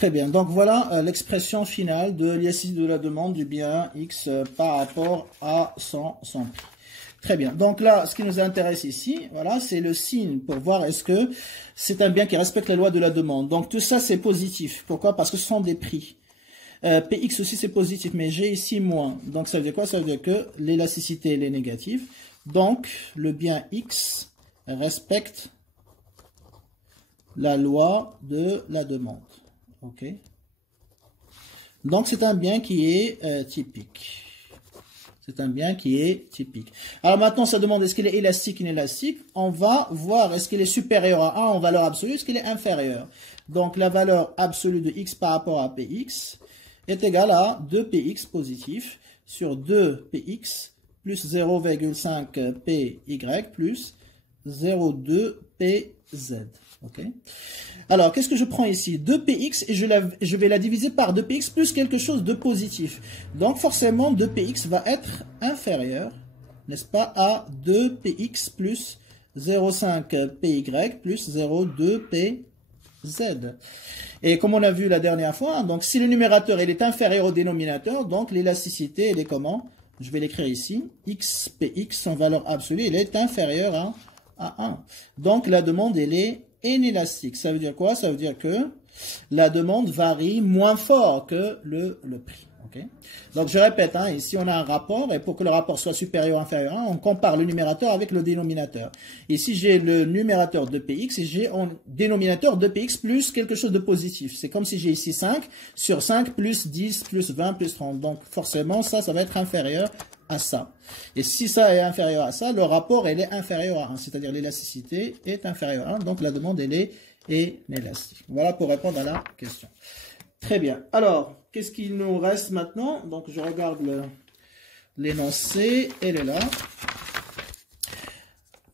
Très bien. Donc, voilà l'expression finale de l'élasticité de la demande du bien X par rapport à son prix. Très bien. Donc là, ce qui nous intéresse ici, voilà, c'est le signe pour voir est-ce que c'est un bien qui respecte la loi de la demande. Donc tout ça, c'est positif. Pourquoi? Parce que ce sont des prix. Px aussi, c'est positif, mais j'ai ici moins. Donc ça veut dire quoi? Ça veut dire que l'élasticité, elle est négative. Donc le bien X respecte la loi de la demande. OK? Donc c'est un bien qui est typique. C'est un bien qui est typique. Alors maintenant, ça demande est-ce qu'il est élastique ou inélastique. On va voir est-ce qu'il est supérieur à 1 en valeur absolue, est-ce qu'il est inférieur. Donc la valeur absolue de x par rapport à px est égale à 2px positif sur 2px plus 0,5 py plus 0,2 pz. OK. Alors, qu'est-ce que je prends ici? 2px et je vais la diviser par 2px plus quelque chose de positif. Donc, forcément, 2px va être inférieur, n'est-ce pas, à 2px plus 0,5 py plus 0,2 pz. Et comme on a vu la dernière fois, donc si le numérateur il est inférieur au dénominateur, donc l'élasticité, elle est comment? Je vais l'écrire ici. X, px, en valeur absolue, elle est inférieure à 1. Donc, la demande, elle est inélastique. Ça veut dire quoi? Ça veut dire que la demande varie moins fort que le prix. Okay? Donc, je répète, ici, on a un rapport, et pour que le rapport soit supérieur ou inférieur à 1, on compare le numérateur avec le dénominateur. Ici, j'ai le numérateur de px et j'ai en dénominateur de px plus quelque chose de positif. C'est comme si j'ai ici 5 sur 5 plus 10 plus 20 plus 30. Donc, forcément, ça va être inférieur à ça. Et si ça est inférieur à ça, le rapport, elle est inférieur à 1. C'est-à-dire l'élasticité est inférieure à 1. Donc, la demande, elle est inélastique. Voilà pour répondre à la question. Très bien. Alors, qu'est-ce qu'il nous reste maintenant? Donc, je regarde l'énoncé. Elle est là.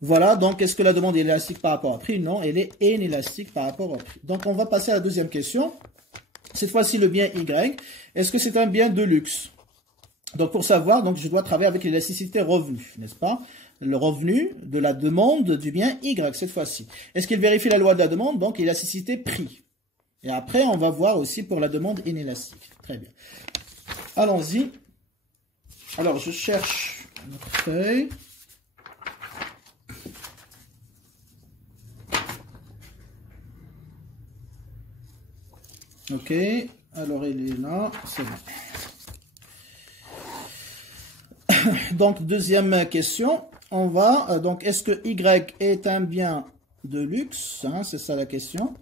Voilà. Donc, est-ce que la demande est élastique par rapport au prix? Non, elle est inélastique par rapport au prix. Donc, on va passer à la deuxième question. Cette fois-ci, le bien Y. Est-ce que c'est un bien de luxe? Donc, pour savoir, donc, je dois travailler avec l'élasticité revenu, n'est-ce pas? Le revenu de la demande du bien Y, cette fois-ci. Est-ce qu'il vérifie la loi de la demande? Donc, élasticité prix. Et après, on va voir aussi pour la demande inélastique. Très bien. Allons-y. Alors, je cherche notre feuille. OK. Alors, il est là. C'est bon. Donc, deuxième question. On va, donc, est-ce que Y est un bien de luxe? C'est ça la question.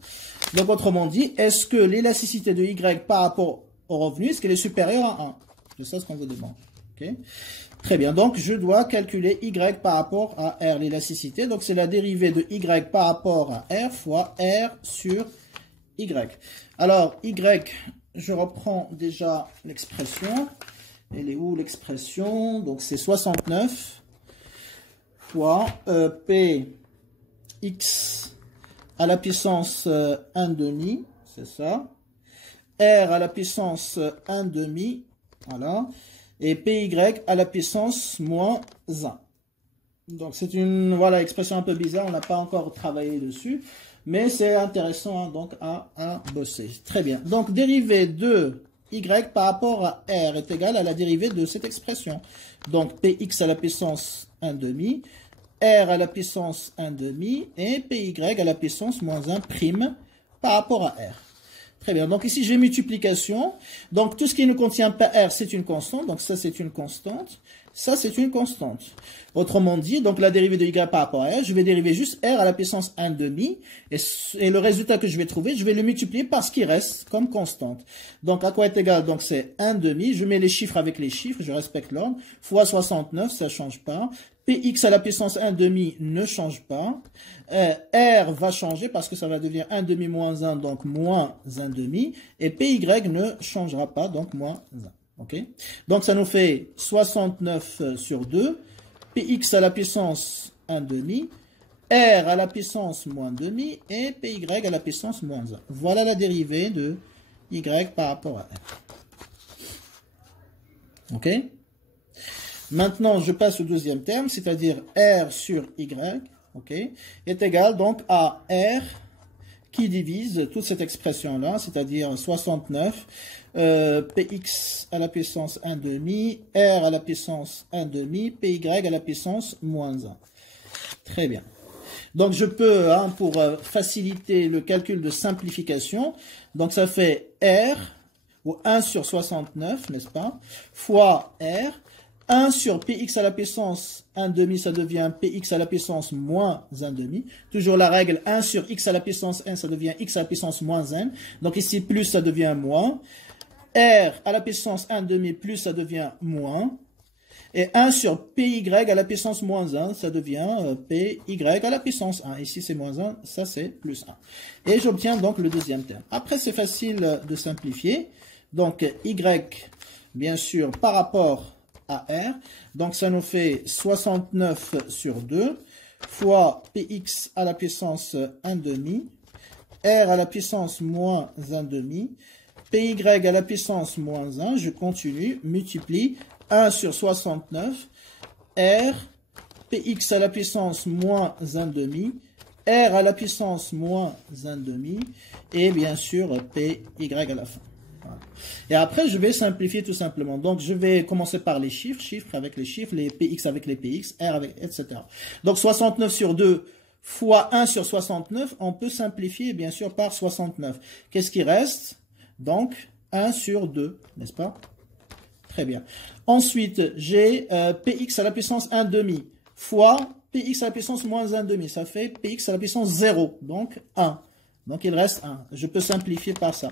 Donc, autrement dit, est-ce que l'élasticité de Y par rapport au revenu, est-ce qu'elle est supérieure à 1? C'est ça ce qu'on vous demande. Okay. Très bien. Donc, je dois calculer Y par rapport à R, l'élasticité. Donc, c'est la dérivée de Y par rapport à R fois R sur Y. Alors, Y, je reprends déjà l'expression. Elle est où l'expression? Donc, c'est 69 fois Px à la puissance 1 demi, c'est ça. R à la puissance 1 demi, voilà. Et Py à la puissance moins 1. Donc, c'est une voilà, expression un peu bizarre, on n'a pas encore travaillé dessus. Mais c'est intéressant donc à bosser. Très bien. Donc, dérivée de Y par rapport à R est égale à la dérivée de cette expression. Donc, Px à la puissance 1 demi, R à la puissance 1 demi et Py à la puissance moins 1 prime par rapport à R. Très bien. Donc, ici, j'ai multiplication. Donc, tout ce qui ne contient pas R, c'est une constante. Donc, ça, c'est une constante. Ça, c'est une constante. Autrement dit, donc la dérivée de Y par rapport à R, je vais dériver juste R à la puissance 1 demi. Et le résultat que je vais trouver, je vais le multiplier par ce qui reste comme constante. Donc, à quoi est égal? Donc, c'est 1 demi. Je mets les chiffres avec les chiffres. Je respecte l'ordre. Fois 69, ça ne change pas. Px à la puissance 1 demi ne change pas. R va changer parce que ça va devenir 1 demi moins 1, donc moins 1 demi. Et Py ne changera pas, donc moins 1. Okay. Donc, ça nous fait 69 sur 2. Px à la puissance 1 demi. R à la puissance moins demi. Et Py à la puissance moins 1. Voilà la dérivée de Y par rapport à R. OK. Maintenant, je passe au deuxième terme, c'est-à-dire R sur Y, okay, est égal donc à R qui divise toute cette expression-là, c'est-à-dire 69, px à la puissance 1 demi, r à la puissance 1 demi, py à la puissance moins 1. Très bien. Donc je peux, pour faciliter le calcul de simplification, donc ça fait r, ou 1 sur 69, n'est-ce pas, fois r, 1 sur px à la puissance 1 demi, ça devient px à la puissance moins 1 demi. Toujours la règle, 1 sur x à la puissance 1, ça devient x à la puissance moins 1. Donc ici, plus, ça devient moins. R à la puissance 1 demi, plus, ça devient moins. Et 1 sur py à la puissance moins 1, ça devient py à la puissance 1. Ici, c'est moins 1, ça, c'est plus 1. Et j'obtiens donc le deuxième terme. Après, c'est facile de simplifier. Donc, y, bien sûr, par rapport à R. Donc, ça nous fait 69 sur 2 fois px à la puissance 1 demi, r à la puissance moins 1 demi, py à la puissance moins 1, je continue, multiplie 1 sur 69, r, px à la puissance moins 1 demi, r à la puissance moins 1 demi, et bien sûr, py à la fin. Voilà. Et après, je vais simplifier tout simplement. Donc, je vais commencer par les chiffres, chiffres avec les chiffres, les px avec les px, r avec, etc. Donc, 69 sur 2 fois 1 sur 69, on peut simplifier, bien sûr, par 69. Qu'est-ce qui reste? Donc, 1 sur 2, n'est-ce pas? Très bien. Ensuite, j'ai px à la puissance 1 demi fois px à la puissance moins 1 demi. Ça fait px à la puissance 0, donc 1. Donc, il reste 1. Je peux simplifier par ça.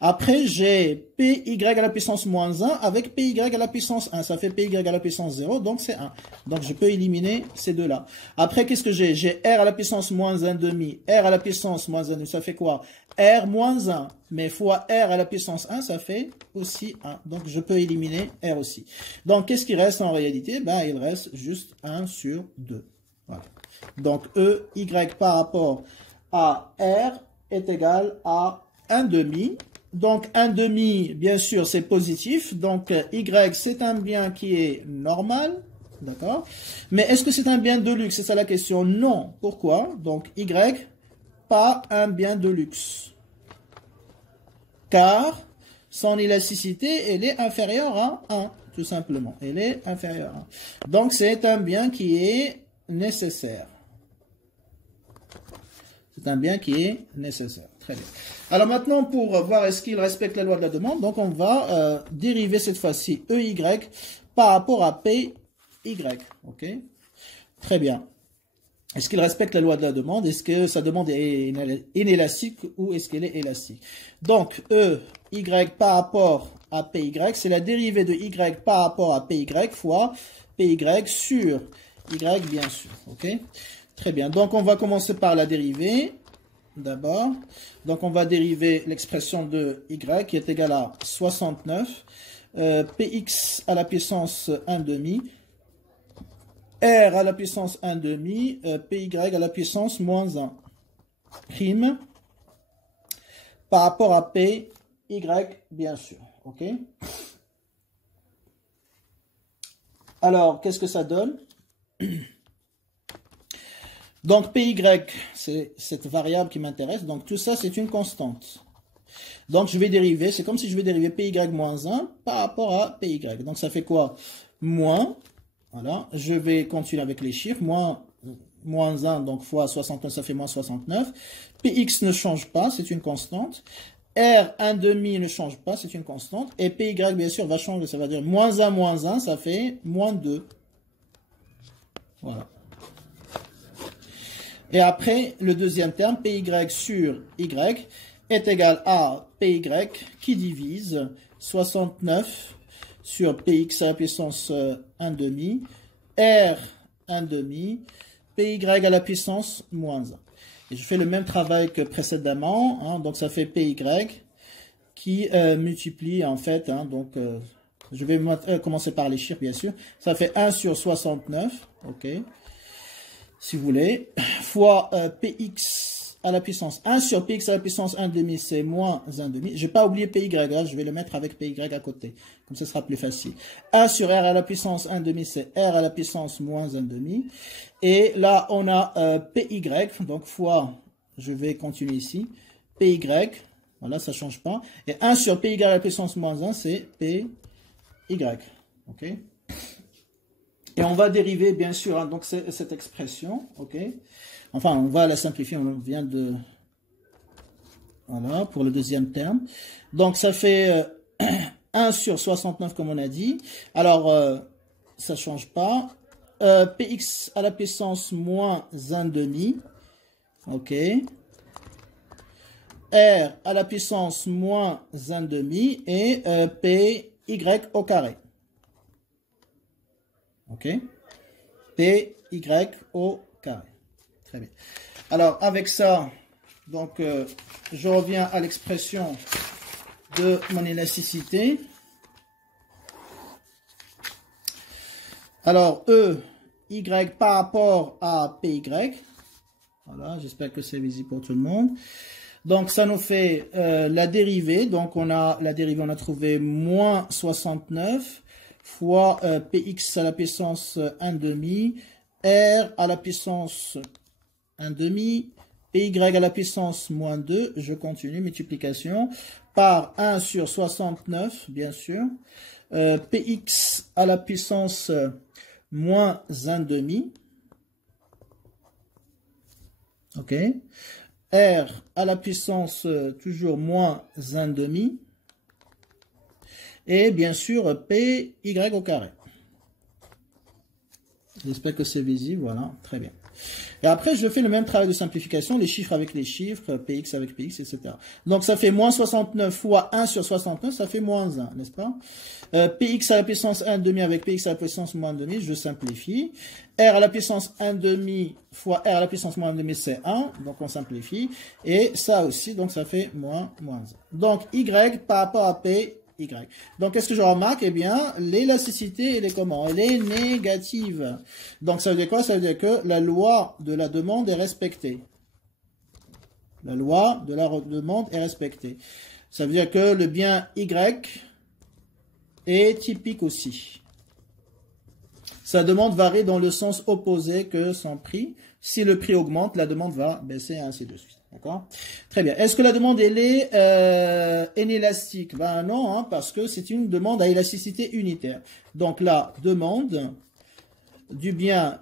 Après, j'ai py à la puissance moins 1 avec py à la puissance 1. Ça fait py à la puissance 0, donc c'est 1. Donc, je peux éliminer ces deux-là. Après, qu'est-ce que j'ai? J'ai r à la puissance moins 1 demi, r à la puissance moins 1 demi. Ça fait quoi? R moins 1. Mais fois r à la puissance 1, ça fait aussi 1. Donc, je peux éliminer r aussi. Donc, qu'est-ce qui reste en réalité? Ben, il reste juste 1 sur 2. Voilà. Donc, y par rapport à R est égal à 1 demi. Donc, 1 demi, bien sûr, c'est positif. Donc, Y, c'est un bien qui est normal. D'accord? Mais est-ce que c'est un bien de luxe? C'est ça la question. Non. Pourquoi? Donc, Y, pas un bien de luxe. Car son élasticité, elle est inférieure à 1, tout simplement. Elle est inférieure à 1. Donc, c'est un bien qui est nécessaire. C'est un bien qui est nécessaire. Très bien. Alors maintenant, pour voir est-ce qu'il respecte la loi de la demande, donc on va dériver cette fois-ci EY par rapport à PY. Ok? Très bien. Est-ce qu'il respecte la loi de la demande? Est-ce que sa demande est inélastique ou est-ce qu'elle est élastique? Donc, EY par rapport à PY, c'est la dérivée de Y par rapport à PY fois PY sur Y, bien sûr. Ok? Très bien. Donc, on va commencer par la dérivée. D'abord. Donc, on va dériver l'expression de Y qui est égale à 69. Px à la puissance 1 demi. R à la puissance 1 demi. Py à la puissance moins 1. Prime. Par rapport à Py, bien sûr. OK? Alors, qu'est-ce que ça donne? Donc, PY, c'est cette variable qui m'intéresse. Donc, tout ça, c'est une constante. Donc, je vais dériver. C'est comme si je vais dériver PY moins 1 par rapport à PY. Donc, ça fait quoi? Moins. Voilà. Je vais continuer avec les chiffres. Moins 1, donc fois 69, ça fait moins 69. Px ne change pas, c'est une constante. R, 1 demi ne change pas, c'est une constante. Et PY, bien sûr, va changer. Ça va dire moins 1, ça fait moins 2. Voilà. Et après, le deuxième terme, Py sur Y, est égal à Py qui divise 69 sur Px à la puissance 1 demi, R 1 demi, Py à la puissance moins 1. Et je fais le même travail que précédemment, hein, donc ça fait Py qui multiplie en fait, hein, donc je vais commencer par les chiffres bien sûr, ça fait 1 sur 69, ok, si vous voulez, fois Px à la puissance 1 sur Px à la puissance 1 demi, c'est moins 1 demi. Je n'ai pas oublié Py, là, je vais le mettre avec Py à côté. Comme ça sera plus facile. 1 sur R à la puissance 1 demi, c'est R à la puissance moins 1 demi. Et là, on a Py, donc fois je vais continuer ici. PY, voilà, ça ne change pas. Et 1 sur PY à la puissance moins 1, c'est PY. OK? Et on va dériver, bien sûr, hein, donc cette expression. OK? Enfin, on va la simplifier, on vient de... Voilà, pour le deuxième terme. Donc, ça fait 1 sur 69, comme on a dit. Alors, ça ne change pas. Px à la puissance moins 1 demi. OK. R à la puissance moins 1 demi. Et Py au carré. OK. Py au carré. Très bien. Alors, avec ça... Donc, je reviens à l'expression de mon élasticité. Alors, Y par rapport à PY. Voilà, j'espère que c'est visible pour tout le monde. Donc, ça nous fait la dérivée. Donc, on a la dérivée, on a trouvé moins 69 fois Px à la puissance 1 demi, R à la puissance 1 demi, Py à la puissance moins 2, je continue, multiplication, par 1 sur 69, bien sûr, Px à la puissance moins 1 demi, ok, R à la puissance toujours moins 1 demi, et bien sûr Py au carré. J'espère que c'est visible, voilà, très bien. Et après, je fais le même travail de simplification, les chiffres avec les chiffres, Px avec Px, etc. Donc, ça fait moins 69 fois 1 sur 69, ça fait moins 1, n'est-ce pas? Px à la puissance 1 demi avec Px à la puissance moins 1 demi, je simplifie. R à la puissance 1 demi fois R à la puissance moins 1 demi, c'est 1, donc on simplifie. Et ça aussi, donc ça fait moins 1. Donc, Y par rapport à Py. Donc, qu'est-ce que je remarque? Eh bien, l'élasticité, elle est comment? Elle est négative. Donc, ça veut dire quoi? Ça veut dire que la loi de la demande est respectée. La loi de la demande est respectée. Ça veut dire que le bien Y est typique aussi. Sa demande varie dans le sens opposé que son prix. Si le prix augmente, la demande va baisser et ainsi de suite. D'accord? Très bien. Est-ce que la demande, elle est inélastique? Ben non, hein, parce que c'est une demande à élasticité unitaire. Donc la demande du bien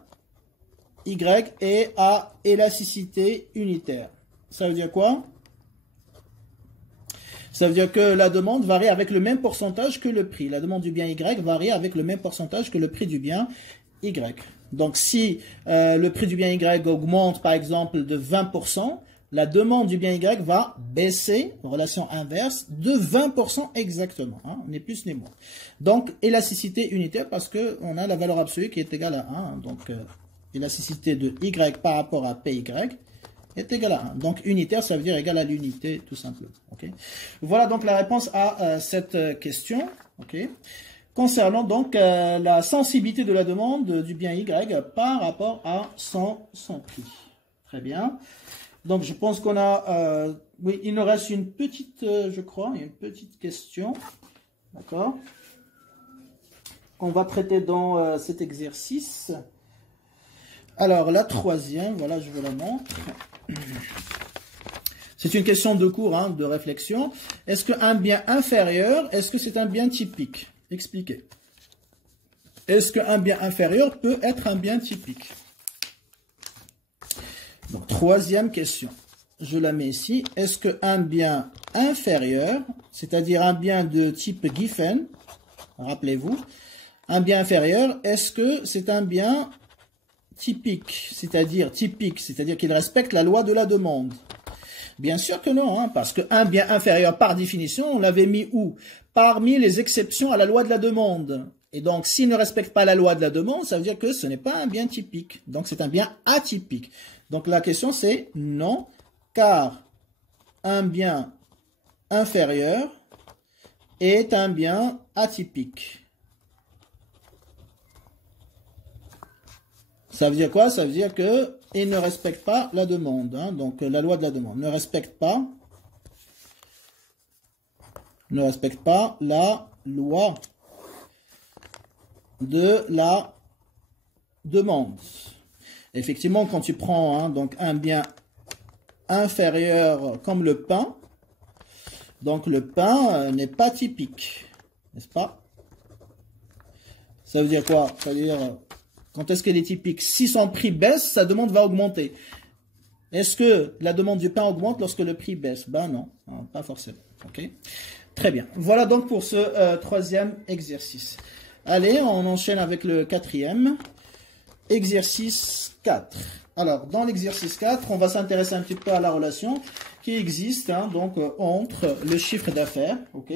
Y est à élasticité unitaire. Ça veut dire quoi? Ça veut dire que la demande varie avec le même pourcentage que le prix. La demande du bien Y varie avec le même pourcentage que le prix du bien Y. Donc si le prix du bien Y augmente par exemple de 20%, la demande du bien Y va baisser, en relation inverse, de 20% exactement, hein, ni plus ni moins. Donc, élasticité unitaire parce qu'on a la valeur absolue qui est égale à 1. Donc, élasticité de Y par rapport à PY est égale à 1. Donc, unitaire, ça veut dire égal à l'unité, tout simplement. Okay. Voilà donc la réponse à cette question. Okay. Concernant donc la sensibilité de la demande du bien Y par rapport à son prix. Très bien. Donc, je pense qu'on a... oui, il nous reste une petite, je crois, une petite question. D'accord? Qu'on va traiter dans cet exercice. Alors, la troisième, voilà, je vous la montre. C'est une question de cours, hein, de réflexion. Est-ce qu'un bien inférieur, est-ce que c'est un bien typique? Expliquez. Est-ce qu'un bien inférieur peut être un bien typique? Donc, troisième question, je la mets ici. Est-ce qu'un bien inférieur, c'est-à-dire un bien de type Giffen, rappelez-vous, un bien inférieur, est-ce que c'est un bien typique, c'est-à-dire qu'il respecte la loi de la demande? Bien sûr que non, hein, parce qu'un bien inférieur, par définition, on l'avait mis où? Parmi les exceptions à la loi de la demande. Et donc, s'il ne respecte pas la loi de la demande, ça veut dire que ce n'est pas un bien typique. Donc, c'est un bien atypique. Donc, la question, c'est non, car un bien inférieur est un bien atypique. Ça veut dire quoi? Ça veut dire qu'il ne respecte pas la demande. Hein, donc, la loi de la demande ne respecte pas la loi de la demande. Effectivement, quand tu prends donc un bien inférieur comme le pain. Donc le pain n'est pas typique, n'est-ce pas? Ça veut dire quoi? Ça veut dire, quand est-ce qu'elle est typique? Si son prix baisse, sa demande va augmenter. Est-ce que la demande du pain augmente lorsque le prix baisse? Ben non, pas forcément. Ok. Très bien. Voilà donc pour ce troisième exercice. Allez, on enchaîne avec le quatrième. Exercice 4. Alors, dans l'exercice 4, on va s'intéresser un petit peu à la relation qui existe donc, entre le chiffre d'affaires, ok,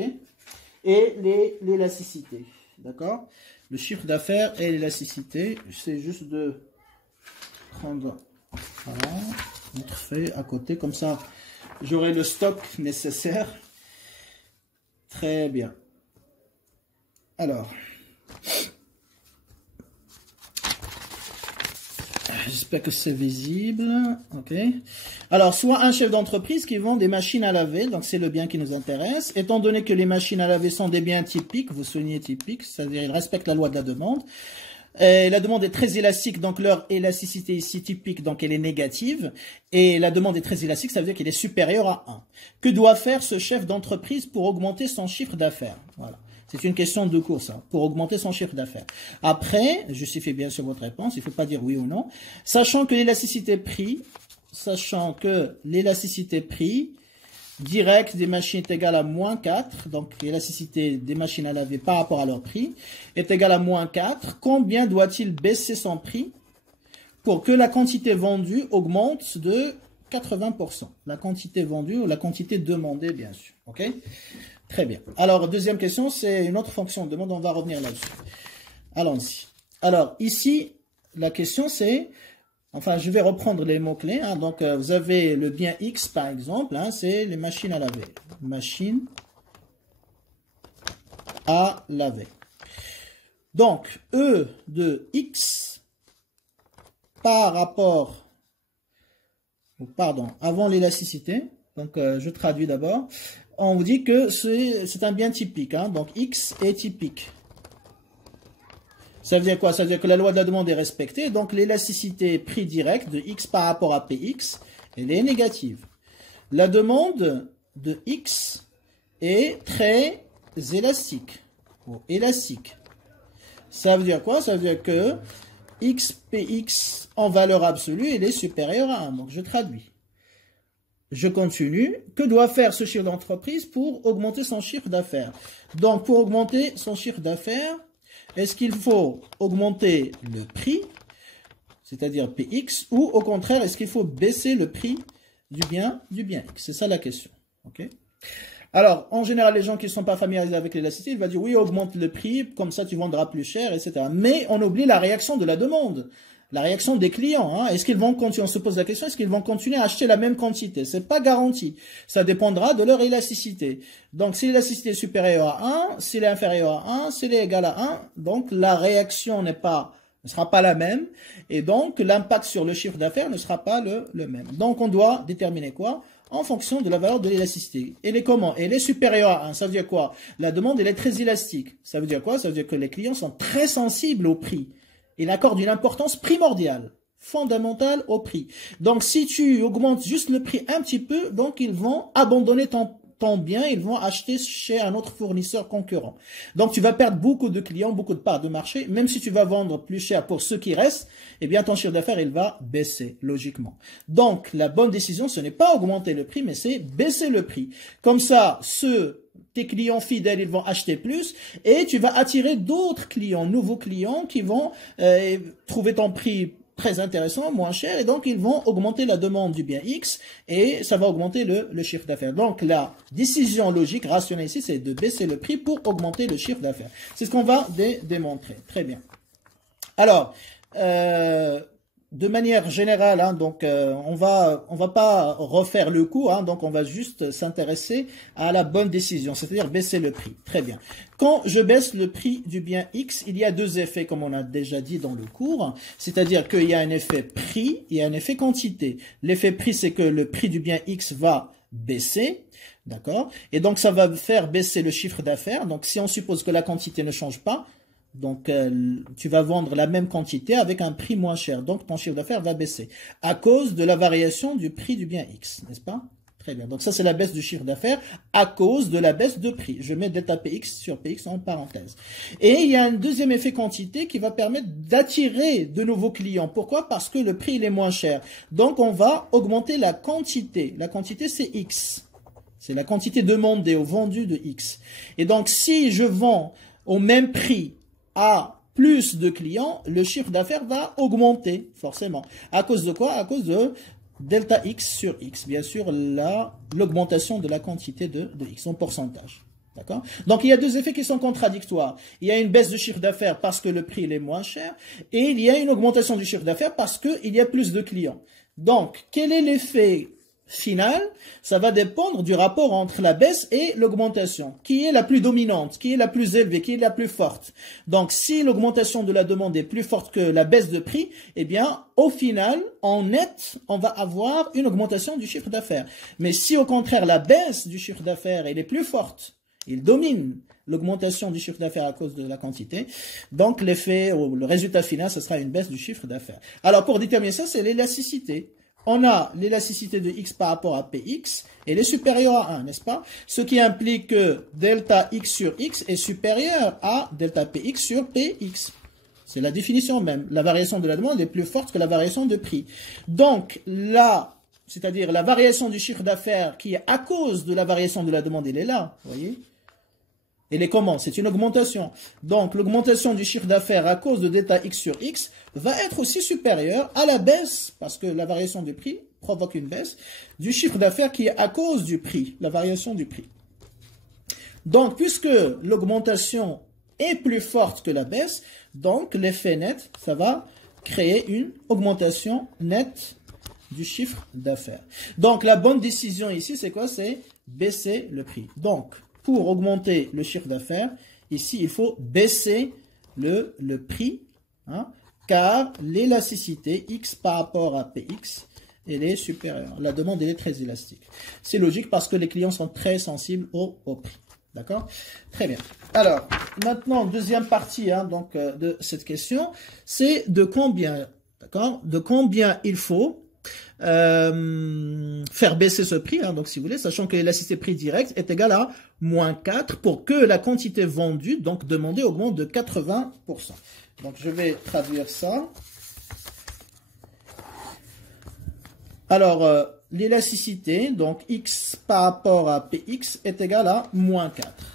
et l'élasticité. D'accord? Le chiffre d'affaires et l'élasticité, c'est juste de prendre notre feuille à côté, comme ça j'aurai le stock nécessaire. Très bien. Alors, j'espère que c'est visible. Ok. Alors, soit un chef d'entreprise qui vend des machines à laver, donc c'est le bien qui nous intéresse. Étant donné que les machines à laver sont des biens typiques, vous soulignez typiques, c'est-à-dire ils respectent la loi de la demande. Et la demande est très élastique, donc leur élasticité ici typique, donc elle est négative. Et la demande est très élastique, ça veut dire qu'elle est supérieure à 1. Que doit faire ce chef d'entreprise pour augmenter son chiffre d'affaires? Voilà. C'est une question de cours, ça, pour augmenter son chiffre d'affaires. Après, justifiez bien sûr votre réponse, il ne faut pas dire oui ou non. Sachant que l'élasticité prix direct des machines est égale à moins 4, donc l'élasticité des machines à laver par rapport à leur prix est égale à moins 4. Combien doit-il baisser son prix pour que la quantité vendue augmente de 80%? La quantité vendue ou la quantité demandée, bien sûr. Ok? Très bien. Alors, deuxième question, c'est une autre fonction de demande, on va revenir là-dessus. Allons-y. Alors, ici, la question c'est... Enfin, je vais reprendre les mots-clés. Donc, vous avez le bien X, par exemple. C'est les machines à laver. Machines à laver. Donc, E de X par rapport... Pardon, avant l'élasticité. Donc, je traduis d'abord. On vous dit que c'est un bien typique. Donc, X est typique. Ça veut dire quoi? Ça veut dire que la loi de la demande est respectée. Donc, l'élasticité prix direct de X par rapport à PX, elle est négative. La demande de X est très élastique. Ou élastique. Ça veut dire quoi? Ça veut dire que XPX en valeur absolue, elle est supérieure à 1. Donc, je traduis. Je continue. Que doit faire ce chiffre d'entreprise pour augmenter son chiffre d'affaires? Donc, pour augmenter son chiffre d'affaires, est-ce qu'il faut augmenter le prix, c'est-à-dire PX, ou au contraire, est-ce qu'il faut baisser le prix du bien X? C'est ça la question. Okay. Alors, en général, les gens qui ne sont pas familiarisés avec l'élasticité, ils vont dire, oui, augmente le prix, comme ça tu vendras plus cher, etc. Mais on oublie la réaction de la demande, la réaction des clients. Est-ce qu'ils vont continuer, on se pose la question, est-ce qu'ils vont continuer à acheter la même quantité? C'est pas garanti. Ça dépendra de leur élasticité. Donc, si l'élasticité est supérieure à 1, s'il est inférieur à 1, s'il est égal à 1, donc la réaction ne sera pas la même. Et donc, l'impact sur le chiffre d'affaires ne sera pas le même. Donc, on doit déterminer quoi? En fonction de la valeur de l'élasticité. Elle est comment? Elle est supérieure à 1. Ça veut dire quoi? La demande, elle est très élastique. Ça veut dire quoi? Ça veut dire que les clients sont très sensibles au prix. Il accorde une importance primordiale, fondamentale au prix. Donc, si tu augmentes juste le prix un petit peu, donc ils vont abandonner ton bien, ils vont acheter chez un autre fournisseur concurrent. Donc, tu vas perdre beaucoup de clients, beaucoup de parts de marché. Même si tu vas vendre plus cher pour ceux qui restent, eh bien, ton chiffre d'affaires, il va baisser, logiquement. Donc, la bonne décision, ce n'est pas augmenter le prix, mais c'est baisser le prix. Comme ça, tes clients fidèles, ils vont acheter plus et tu vas attirer d'autres clients, nouveaux clients qui vont trouver ton prix très intéressant, moins cher, et donc ils vont augmenter la demande du bien X et ça va augmenter le chiffre d'affaires. Donc la décision logique, rationnelle ici, c'est de baisser le prix pour augmenter le chiffre d'affaires. C'est ce qu'on va démontrer. Très bien. Alors, de manière générale, donc on va pas refaire le cours, donc on va juste s'intéresser à la bonne décision, c'est-à-dire baisser le prix. Très bien. Quand je baisse le prix du bien X, il y a deux effets, comme on a déjà dit dans le cours, c'est-à-dire qu'il y a un effet prix et un effet quantité. L'effet prix, c'est que le prix du bien X va baisser, d'accord? Et donc ça va faire baisser le chiffre d'affaires. Donc si on suppose que la quantité ne change pas, Donc, tu vas vendre la même quantité avec un prix moins cher. Donc, ton chiffre d'affaires va baisser à cause de la variation du prix du bien X, n'est-ce pas? Très bien. Donc, ça, c'est la baisse du chiffre d'affaires à cause de la baisse de prix. Je mets delta PX sur PX en parenthèse. Et il y a un deuxième effet quantité qui va permettre d'attirer de nouveaux clients. Pourquoi? Parce que le prix, il est moins cher. Donc, on va augmenter la quantité. La quantité, c'est X. C'est la quantité demandée ou vendue de X. Et donc, si je vends au même prix à plus de clients, le chiffre d'affaires va augmenter, forcément. À cause de quoi? À cause de delta X sur X. Bien sûr, l'augmentation de la quantité de X en pourcentage. D'accord? Donc, il y a deux effets qui sont contradictoires. Il y a une baisse du chiffre d'affaires parce que le prix est moins cher. Et il y a une augmentation du chiffre d'affaires parce qu'il y a plus de clients. Donc, quel est l'effet final? Ça va dépendre du rapport entre la baisse et l'augmentation. Qui est la plus dominante? Qui est la plus élevée? Qui est la plus forte? Donc, si l'augmentation de la demande est plus forte que la baisse de prix, eh bien, au final, en net, on va avoir une augmentation du chiffre d'affaires. Mais si au contraire, la baisse du chiffre d'affaires, elle est plus forte, il domine l'augmentation du chiffre d'affaires à cause de la quantité, donc l'effet, ou le résultat final, ce sera une baisse du chiffre d'affaires. Alors, pour déterminer ça, c'est l'élasticité. On a l'élasticité de X par rapport à Px, elle est supérieure à 1, n'est-ce pas? Ce qui implique que delta X sur X est supérieur à delta Px sur Px. C'est la définition même. La variation de la demande est plus forte que la variation de prix. Donc, là, c'est-à-dire la variation du chiffre d'affaires qui est à cause de la variation de la demande, elle est là, vous voyez? Elle est comment? C'est une augmentation. Donc, l'augmentation du chiffre d'affaires à cause de delta X sur X va être aussi supérieure à la baisse, parce que la variation du prix provoque une baisse, du chiffre d'affaires qui est à cause du prix, la variation du prix. Donc, puisque l'augmentation est plus forte que la baisse, donc l'effet net, ça va créer une augmentation nette du chiffre d'affaires. Donc, la bonne décision ici, c'est quoi? C'est baisser le prix. Donc, pour augmenter le chiffre d'affaires, ici, il faut baisser le prix, hein, car l'élasticité X par rapport à Px, elle est supérieure. La demande, elle est très élastique. C'est logique parce que les clients sont très sensibles au prix. D'accord? Très bien. Alors, maintenant, deuxième partie donc, de cette question, c'est de combien, d'accord? De combien il faut faire baisser ce prix, donc si vous voulez, sachant que l'élasticité prix direct est égale à moins 4 pour que la quantité vendue, donc demandée, augmente de 80%. Donc je vais traduire ça. Alors, l'élasticité, donc X par rapport à Px est égale à moins 4.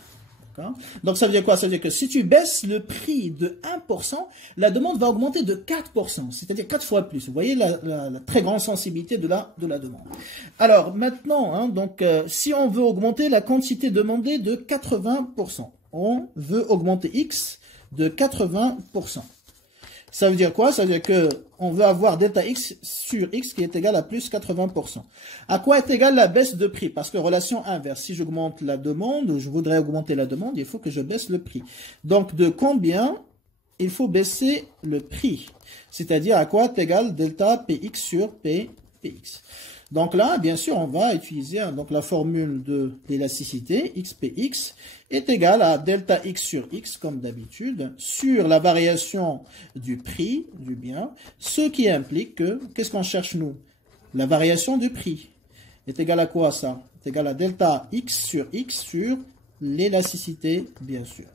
Donc ça veut dire quoi? Ça veut dire que si tu baisses le prix de 1%, la demande va augmenter de 4%, c'est-à-dire 4 fois plus. Vous voyez la très grande sensibilité de la demande. Alors maintenant, donc, si on veut augmenter la quantité demandée de 80%, on veut augmenter X de 80%. Ça veut dire quoi? Ça veut dire que on veut avoir delta X sur X qui est égal à plus 80%. À quoi est égale la baisse de prix? Parce que relation inverse, si j'augmente la demande, je voudrais augmenter la demande, il faut que je baisse le prix. Donc, de combien il faut baisser le prix? C'est-à-dire à quoi est égal delta Px sur Px? Donc là, bien sûr, on va utiliser donc la formule de l'élasticité, xpx est égal à delta x sur x, comme d'habitude, sur la variation du prix du bien, ce qui implique que, qu'est-ce qu'on cherche nous? La variation du prix est égal à quoi ça? C'est égal à delta x sur l'élasticité, bien sûr.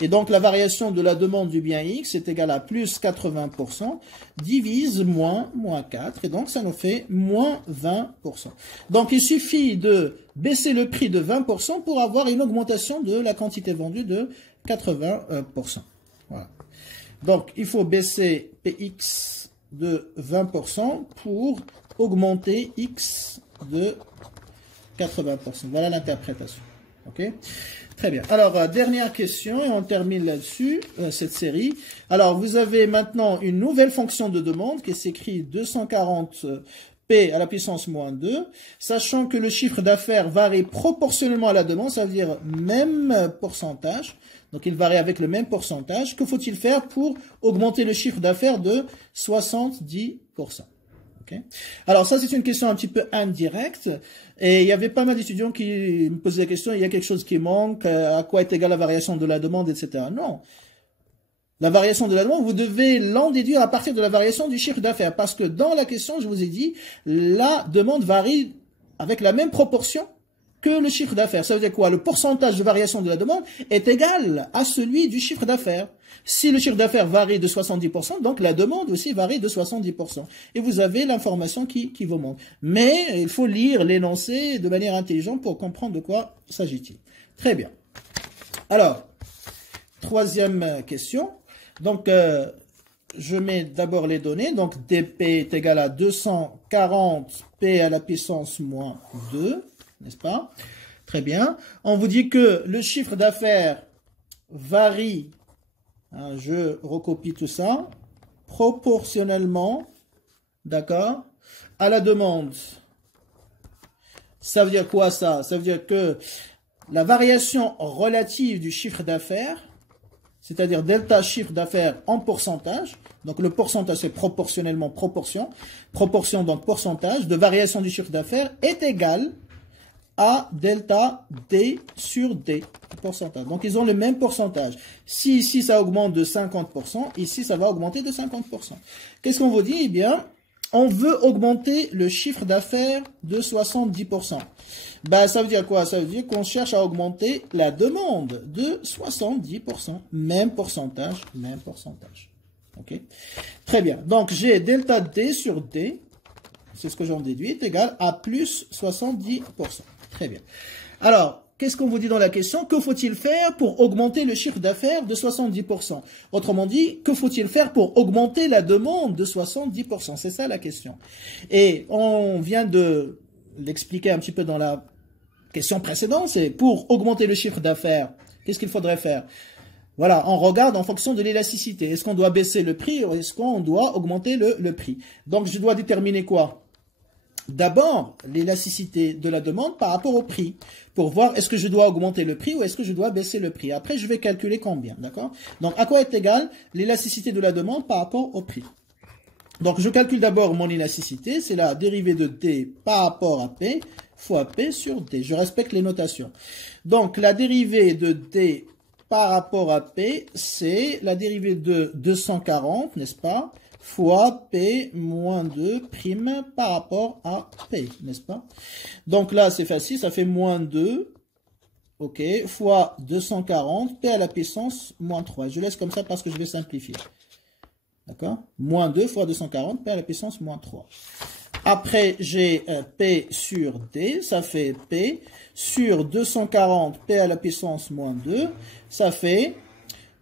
Et donc, la variation de la demande du bien X est égale à plus 80%, divise moins 4, et donc ça nous fait moins 20%. Donc, il suffit de baisser le prix de 20% pour avoir une augmentation de la quantité vendue de 80%. Voilà. Donc, il faut baisser Px de 20% pour augmenter X de 80%. Voilà l'interprétation. Ok, très bien. Alors, dernière question, et on termine là-dessus, cette série. Alors, vous avez maintenant une nouvelle fonction de demande qui s'écrit 240p à la puissance moins 2, sachant que le chiffre d'affaires varie proportionnellement à la demande, ça veut dire même pourcentage. Donc, il varie avec le même pourcentage. Que faut-il faire pour augmenter le chiffre d'affaires de 70%? Okay. Alors ça, c'est une question un petit peu indirecte, et il y avait pas mal d'étudiants qui me posaient la question, il y a quelque chose qui manque, à quoi est égale la variation de la demande, etc. Non. La variation de la demande, vous devez l'en déduire à partir de la variation du chiffre d'affaires. Parce que dans la question, je vous ai dit, la demande varie avec la même proportion que le chiffre d'affaires. Ça veut dire quoi? Le pourcentage de variation de la demande est égal à celui du chiffre d'affaires. Si le chiffre d'affaires varie de 70%, donc la demande aussi varie de 70%. Et vous avez l'information qui vous manque. Mais il faut lire l'énoncé de manière intelligente pour comprendre de quoi s'agit-il. Très bien. Alors, troisième question. Donc, je mets d'abord les données. Donc, dP est égal à 240 P à la puissance moins 2. N'est-ce pas? Très bien. On vous dit que le chiffre d'affaires varie, hein, je recopie tout ça, proportionnellement, d'accord, à la demande. Ça veut dire quoi ça? Ça veut dire que la variation relative du chiffre d'affaires, c'est-à-dire delta chiffre d'affaires en pourcentage, donc le pourcentage c'est proportionnellement proportion donc pourcentage de variation du chiffre d'affaires est égal à delta D sur D, pourcentage. Donc, ils ont le même pourcentage. Si ici, ça augmente de 50%, ici, ça va augmenter de 50%. Qu'est-ce qu'on vous dit? Eh bien, on veut augmenter le chiffre d'affaires de 70%. Ben, ça veut dire quoi? Ça veut dire qu'on cherche à augmenter la demande de 70%. Même pourcentage, même pourcentage. OK? Très bien. Donc, j'ai delta D sur D, c'est ce que j'en déduis, est égal à plus 70%. Très bien. Alors, qu'est-ce qu'on vous dit dans la question? Que faut-il faire pour augmenter le chiffre d'affaires de 70%? Autrement dit, que faut-il faire pour augmenter la demande de 70%? C'est ça la question. Et on vient de l'expliquer un petit peu dans la question précédente, c'est pour augmenter le chiffre d'affaires, qu'est-ce qu'il faudrait faire? Voilà, on regarde en fonction de l'élasticité. Est-ce qu'on doit baisser le prix ou est-ce qu'on doit augmenter le prix? Donc, je dois déterminer quoi? D'abord, l'élasticité de la demande par rapport au prix, pour voir est-ce que je dois augmenter le prix ou est-ce que je dois baisser le prix. Après, je vais calculer combien, d'accord? Donc, à quoi est égale l'élasticité de la demande par rapport au prix? Donc, je calcule d'abord mon élasticité, c'est la dérivée de D par rapport à P fois P sur D. Je respecte les notations. Donc, la dérivée de D par rapport à P, c'est la dérivée de 240, n'est-ce pas? Fois P moins 2 prime par rapport à P, n'est-ce pas? Donc là, c'est facile, ça fait moins 2, ok, fois 240, P à la puissance moins 3. Je laisse comme ça parce que je vais simplifier. D'accord? Moins 2 fois 240, P à la puissance moins 3. Après, j'ai P sur D, ça fait P sur 240, P à la puissance moins 2, ça fait,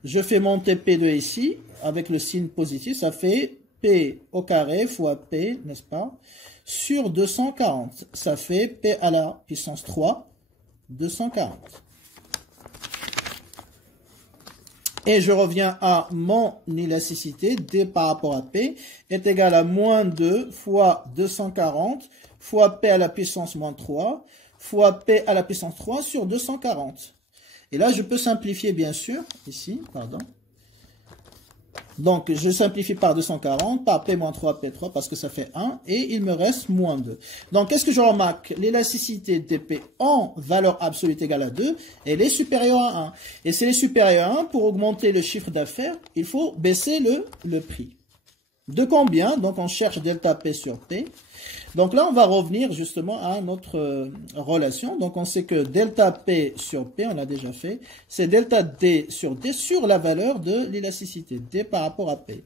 je fais monter P2 ici, avec le signe positif, ça fait P au carré fois P, n'est-ce pas, sur 240. Ça fait P à la puissance 3, 240. Et je reviens à mon élasticité, D par rapport à P, est égal à moins 2 fois 240 fois P à la puissance moins 3 fois P à la puissance 3 sur 240. Et là, je peux simplifier, bien sûr, ici, pardon. Donc, je simplifie par 240, par P moins 3, P3, parce que ça fait 1, et il me reste moins 2. Donc, qu'est-ce que je remarque? L'élasticité dP en valeur absolue égale à 2, elle est supérieure à 1. Et si elle est supérieure à 1, pour augmenter le chiffre d'affaires, il faut baisser le prix. De combien? Donc, on cherche delta P sur P. Donc là, on va revenir justement à notre relation. Donc, on sait que delta P sur P, on l'a déjà fait, c'est delta D sur D sur la valeur de l'élasticité, D par rapport à P.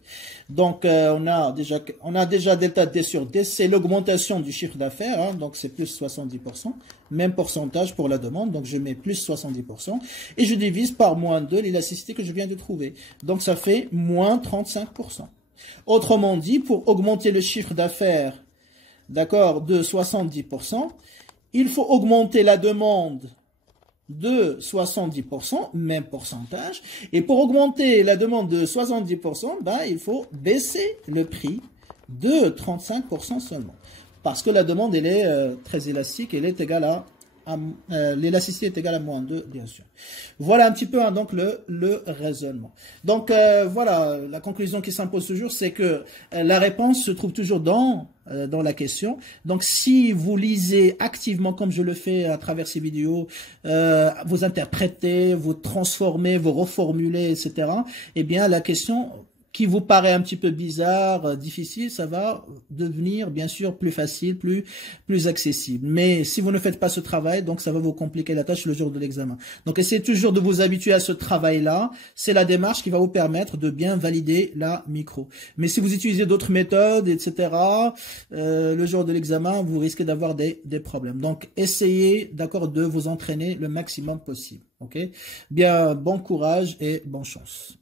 Donc, on a déjà delta D sur D, c'est l'augmentation du chiffre d'affaires, hein, donc c'est plus 70%, même pourcentage pour la demande, donc je mets plus 70%, et je divise par moins 2 l'élasticité que je viens de trouver. Donc, ça fait moins 35%. Autrement dit, pour augmenter le chiffre d'affaires, d'accord, de 70%, il faut augmenter la demande de 70%, même pourcentage, et pour augmenter la demande de 70%, ben, il faut baisser le prix de 35% seulement. Parce que la demande, elle est très élastique, elle est égale l'élasticité est égale à moins 2, bien sûr. Voilà un petit peu hein, donc le raisonnement. Donc voilà, la conclusion qui s'impose toujours, c'est que la réponse se trouve toujours dans la question. Donc si vous lisez activement comme je le fais à travers ces vidéos, vous interprétez, vous transformez, vous reformulez, etc. Eh bien la question qui vous paraît un petit peu bizarre, difficile, ça va devenir bien sûr plus facile, plus accessible. Mais si vous ne faites pas ce travail, donc ça va vous compliquer la tâche le jour de l'examen. Donc essayez toujours de vous habituer à ce travail-là. C'est la démarche qui va vous permettre de bien valider la micro. Mais si vous utilisez d'autres méthodes, etc., le jour de l'examen, vous risquez d'avoir des problèmes. Donc essayez, d'accord, de vous entraîner le maximum possible. Ok? Bien, bon courage et bonne chance.